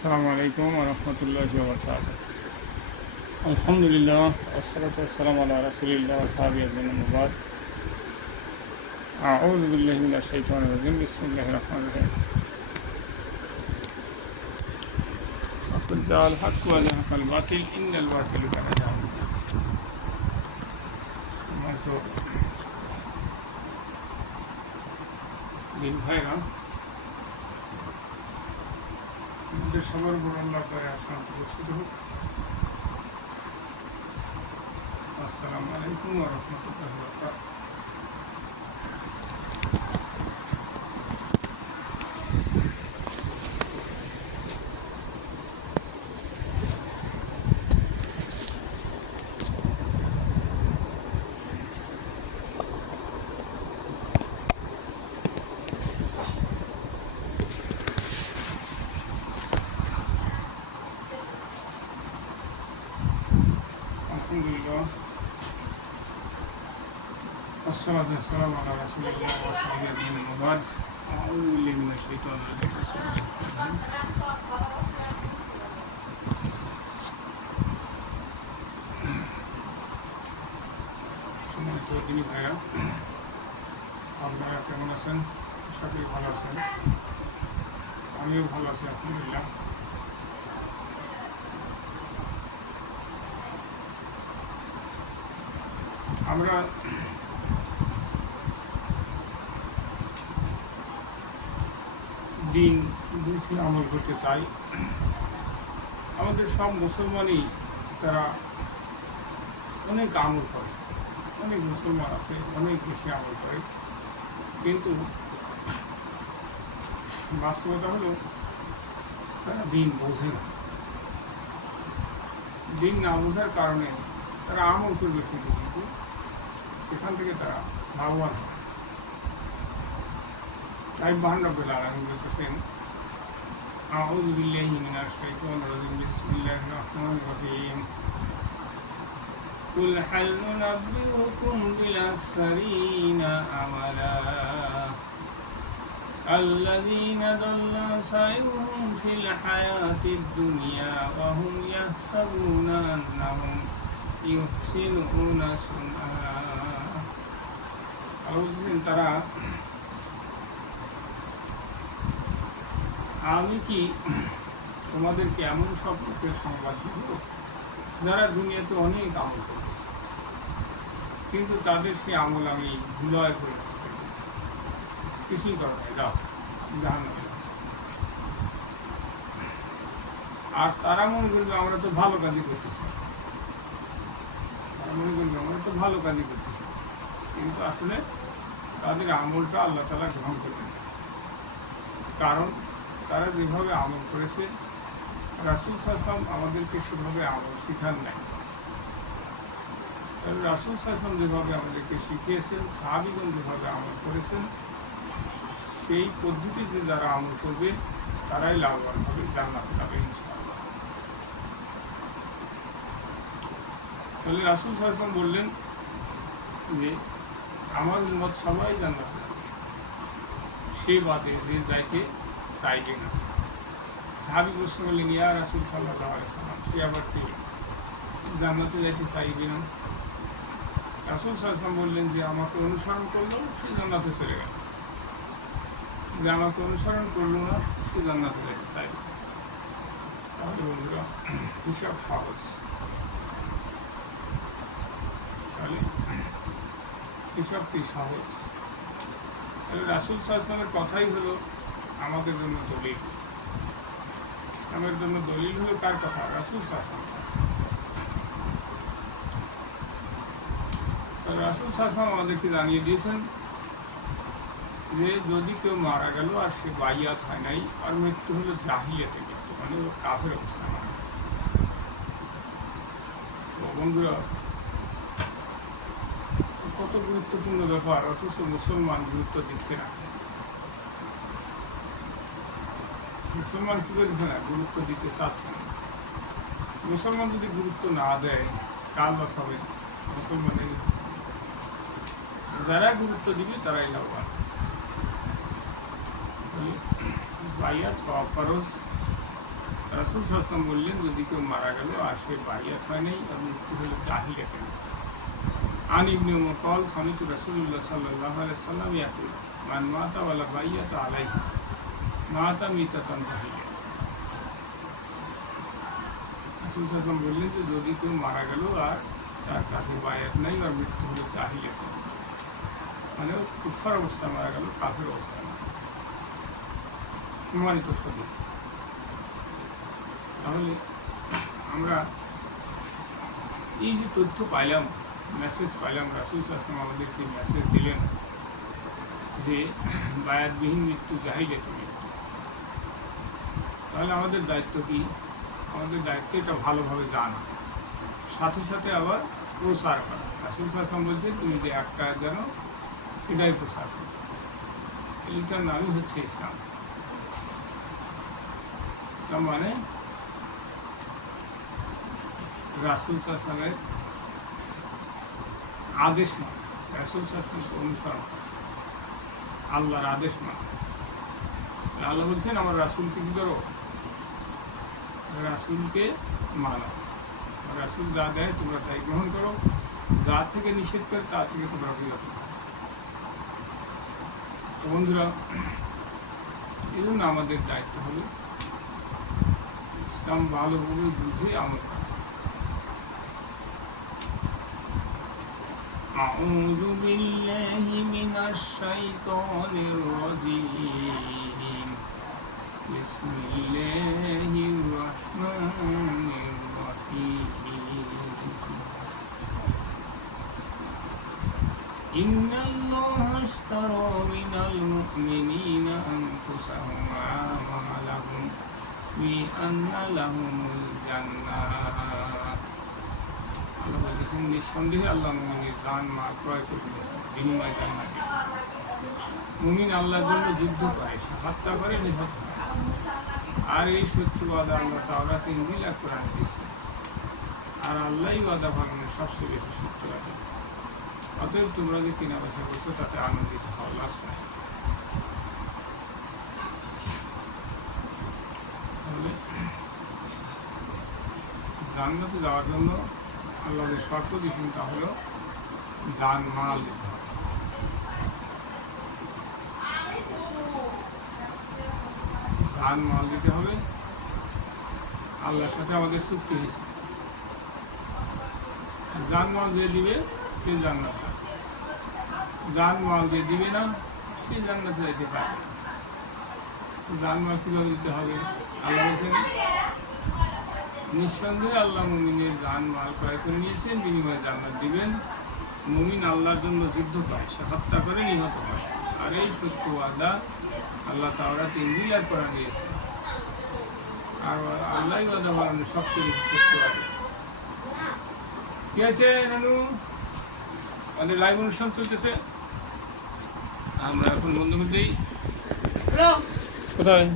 আসসালামু আলাইকুম ওয়া রাহমাতুল্লাহি ওয়া বারাকাতুহু। আলহামদুলিল্লাহ ওয়াসসালাতু ওয়াসসালামু আলা রাসূলিল্লাহ ওয়া সাহবিহি আজমাইন আম্মা বা'দ। আউযু বিল্লাহি মিনাশ শাইতানির রাজীম। বিসমিল্লাহির রাহমানির রাহিম। ওয়াকুল জাআল হাক্কু ওয়া যাহাকাল বাতিল ইন্নাল বাতিলা কানা যাহুকা। আমার তো দিন ভাইরা আমাদের সবার উপর আল্লাহ করে শান্ত বর্ষিত হোক। আসসালামু আলাইকুম ওয়া রাহমাতুল্লাহি ওয়া বারাকাতুহু। আলহামদুলিল্লাহ والصلاة والسلام على رسول الله وصحبه أجمعين أما بعد أعوذ بالله من الشيطان الرجيم بسم الله الرحمن الرحيم সম্মানিত দিনী ভাইরা, আপনারা কেমন আছেন? সকলেই ভালো আছেন, আমিও ভালো আছি আলহামদুলিল্লাহ। আমরা দিন বুঝে আমল করতে চাই। আমাদের সব মুসলমানই তারা অনেক আমল করে, অনেক মুসলমান আছে অনেক বেশি আমল করে, কিন্তু বাস্তবতা হলো তারা দিন বোঝে না। দিন না বোঝার কারণে তারা আমল করবে শুধু, কিন্তু এখান থেকে তারা লাভবান হয়। তাই বাহান্নবেলা আলামিন বলতেছেন, আউযু বিল্লাহি মিনাশ শাইতানির রাজীম। বিসমিল্লাহির রাহমানির রাহিম। কুল হাল নুনাব্বিউকুম বিল আখসারিনা আমালা আল্লাযীনা দাল্লা সা'য়ুহুম ফিল হায়াতিদ দুনিয়া ওয়া হুম ইয়াহসাবুনা আন্নাহুম ইউহসিনুনা সুনআ। তারা আমি কি তোমাদেরকে এমন সব লোকের সংবাদ দিব যারা দুনিয়াতে অনেক আমল করে, কিন্তু তাদের সেই আমল আমি ধুলায় করে কিছুই করা হয়, যাও জাহান্নামে। আর তারা মনে করবে আমরা তো ভালো কাজই করতেছি, তারা মনে করবে আমরা তো ভালো কাজই করতেছি, কিন্তু আসলে তাদের আমলটা আল্লাহ তাআলা গ্রহণ করবেন না। কারণ তারা যেভাবে আমল করেছে, রাসূল সাল্লাল্লাহু আলাইহি ওয়াসাল্লাম আমাদেরকে সেভাবে আমল শিখান নাই। রাসূল সাল্লাল্লাহু আলাইহি ওয়াসাল্লাম যেভাবে আমাদেরকে শিখিয়েছেন, সাহাবীগণ যেভাবে আমল করেছেন, সেই পদ্ধতিতে যারা আমল করবে তারাই লাভবান হবে, জান্নাতে যাবে ইনশাআল্লাহ। তাহলে রাসূল সাল্লাল্লাহু আলাইহি ওয়াসাল্লাম বললেন যে আমার উম্মত সবাই জান্নাতে যাবে, সে বাদে যে যাইতে চাইবে না। সাহাবী প্রশ্ন করলেন, ইয়া রাসূল সাল্লাল্লাহু আলাইহি ওয়াসাল্লাম, সে আবার কি জান্নাতে যাইতে চাইবে না? রাসূল সাল্লাল্লাহু আলাইহি ওয়াসাল্লাম বললেন যে আমাকে অনুসরণ করলো সে জান্নাতে চলে গেল, যে আমাকে অনুসরণ করলো না সে জান্নাতে যেতে চাইবে। তাহলে বন্ধুরা হিসাব সহজ, তাহলে হিসাবটি সহজ। তাহলে রাসূল সাল্লাল্লাহু আলাইহি ওয়াসাল্লামের কথাই হলো আমাদের জন্য দলিল। ইসলামের জন্য দলিল হলো কার কথা? রাসূল সাল্লাল্লাহু আলাইহি ওয়াসাল্লাম। রাসূল সাল্লাল্লাহু আলাইহি ওয়াসাল্লাম আমাদেরকে জানিয়ে দিয়েছেন যে যদি কেউ মারা গেল আর সে বাইয়াত হয় নাই, আর মৃত্যু হলো জাহিলিয়াতে মৃত্যু, মানে ও কাফের অবস্থা মারা গেল। তো বন্ধুরা, কত গুরুত্বপূর্ণ ব্যাপার, অথচ মুসলমান গুরুত্ব দিচ্ছে না। মুসলমান কি করেছে না, গুরুত্ব দিতে চাচ্ছে না। মুসলমান যদি গুরুত্ব না দেয় কাল লস হবে। মুসলমানের যারা গুরুত্ব দিবে তারাই লাভবান। বাইয়াত হওয়া ফরজ, রাসূল সাল্লাল্লাহু আলাইহি ওয়াসাল্লাম বললেন, যদি কেউ মারা গেল আর সে বাইয়াত হয় নাই আর মৃত্যু হলো জাহিলিয়াতে। আন ইবনে উমর قال سمعت رسول الله صلى الله عليه وسلم يقول من مات ولا بيعة عليه مات ميتة جاهلية। রাসূল সাল্লাল্লাহু আলাইহি ওয়াসাল্লাম বললেন যে যদি কেউ মারা গেল আর তার কাছে বায়াত নাই আর মৃত্যু হলো জাহিলিয়াতে, মানে কুফার অবস্থায় মারা গেল, কাফের অবস্থায়। সম্মানিত সদী, তাহলে আমরা এই যে তথ্য পাইলাম, মেসেজ পাইলাম, রাসূল সাল্লাল্লাহু আলাইহি ওয়াসাল্লাম আমাদেরকে মেসেজ দিলেন যে বায়াতবিহীন মৃত্যু জাহিলিয়াতের মৃত্যু। তাহলে আমাদের দায়িত্ব কি? আমাদের দায়িত্ব এটা ভালোভাবে জানা, সাথে সাথে আবার প্রচার করা। রাসূল সাল্লাল্লাহু আলাইহি ওয়াসাল্লাম বলছে তুমি যে একটা জানো সেটাই প্রচার করো। এটার নামই হচ্ছে ইসলাম। ইসলাম মানে রাসূল সাল্লাল্লাহু আলাইহি ওয়াসাল্লামের আদেশ মানে, রাসূল সাল্লাল্লাহু আলাইহি ওয়াসাল্লামকে অনুসরণ করা, আল্লাহর আদেশ মানে। আল্লাহ বলছেন আমার রাসূলকে কি করো? রাসূলকে মানো। রাসূল যা দেয় তোমরা তাই গ্রহণ করো, যা থেকে নিষেধ করে তা থেকে তোমরা বিরত থাকো। তো বন্ধুরা, এই জন্য আমাদের দায়িত্ব হলো ইসলাম ভালোভাবে বুঝে আমল করা। أعوذ بالله من الشيطان الرجيم بسم الله الرحمن الرحيم إن الله اشترى من المؤمنين أنفسهم وأموالهم بأن لهم الجنة। আল্লাহ বলতেছেন নিঃসন্দেহে আল্লাহ মুমিনের জান মাল ক্রয় করে দিয়েছেন বিনিময় জান্নাত। মুমিন আল্লাহর জন্য যুদ্ধ করে, হত্যা করে, নিহত হয়। আর এই সত্য ওয়াদা আল্লাহ তাওরাতে ইনজিল আর কোরআনে দিয়েছেন। আর আল্লাহই ওয়াদা ভাঙানোর সবচেয়ে বেশি সত্য ওয়াদা। অতএব তোমরা যে কেনা বেচা করছো তাতে আনন্দিত হও, লাশ নাই। তাহলে জান্নাতে যাওয়ার জন্য আল্লাহ যে শর্ত দিয়েছেন তা হলো জান মাল দিতে হবে। জান মাল দিতে হবে। আল্লাহর সাথে আমাদের চুক্তি হয়েছে, জান মাল যে দিবে সে জান্নাত পাবে, জান মাল যে দিবে না সে জান্নাতে যেতে পারে। তো জান মাল কীভাবে দিতে হবে? আল্লাহ বলছেন নিঃসন্দেহে আল্লাহ মুমিনের জান মাল ক্রয় করে নিয়েছেন, বিনিময়ে জান্নাত দিবেন। মুমিন আল্লাহর জন্য যুদ্ধ করে, সে হত্যা করে, নিহত হয়। আর এই সত্য ওয়াদা আল্লাহ তাওরাতে ইনজিল আর কোরআনে দিয়েছেন। আর আল্লাহই ওয়াদা বানানোর সবচেয়ে বেশি সত্য ওয়াদা। কি আছে নানু? আমাদের লাইভ অনুষ্ঠান চলতেছে, আমরা এখন বন্ধ করতেই কোথায়